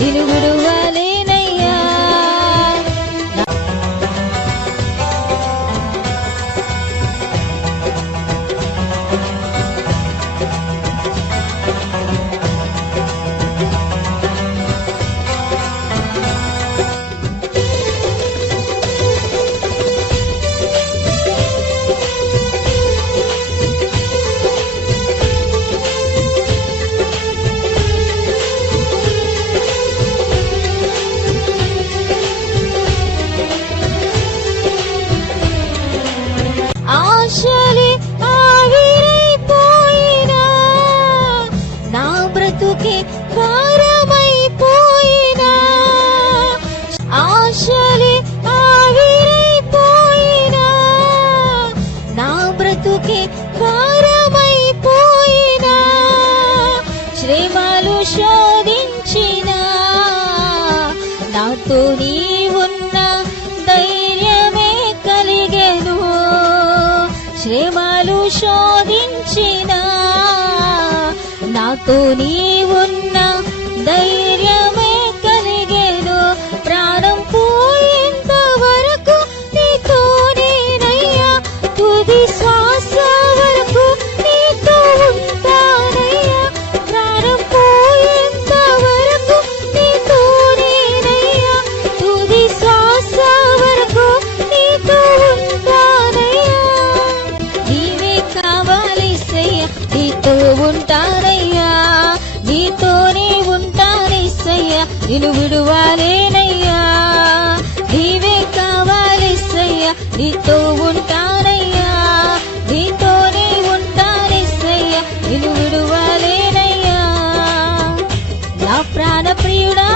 నిన్ను విడువలేనయ్యా. ఆశలే ఆవిరైపోయినా, నా బ్రతుకే భారమైపోయినా. ఆశలే ఆవిరైపోయినా, నా బ్రతుకే భారమైపోయినా. శ్రమలు శోధించినా, నాతో నీవున్న ధైర్యమే కలిగెను. శ్రమలు శోధించినా, నాతో నీవున్న ధైర్యమే కలిగెను. ప్రాణం పోయేంత వరకు నీతోనేనయ్యా, తుది శ్వాస వరకు నీతో ఉంటానయ్యా. ప్రాణం పోయేంత వరకు నీతోనేనయ్యా, తుది శ్వాస వరకు నీతో ఉంటానయ్యా. నీవే కావాలేసయ్యా, నీతో ఉంటానయ్యా. నీతోనే ఉంటానేసయ్యా, నిన్ను విడువలేనయ్యా. నీవే కావాలేసయ్యా, నీతో ఉంటానయ్యా. నీతోనే ఉంటానేసయ్యా, నిన్ను విడువలేనయ్యా. నా ప్రాణ ప్రియుడా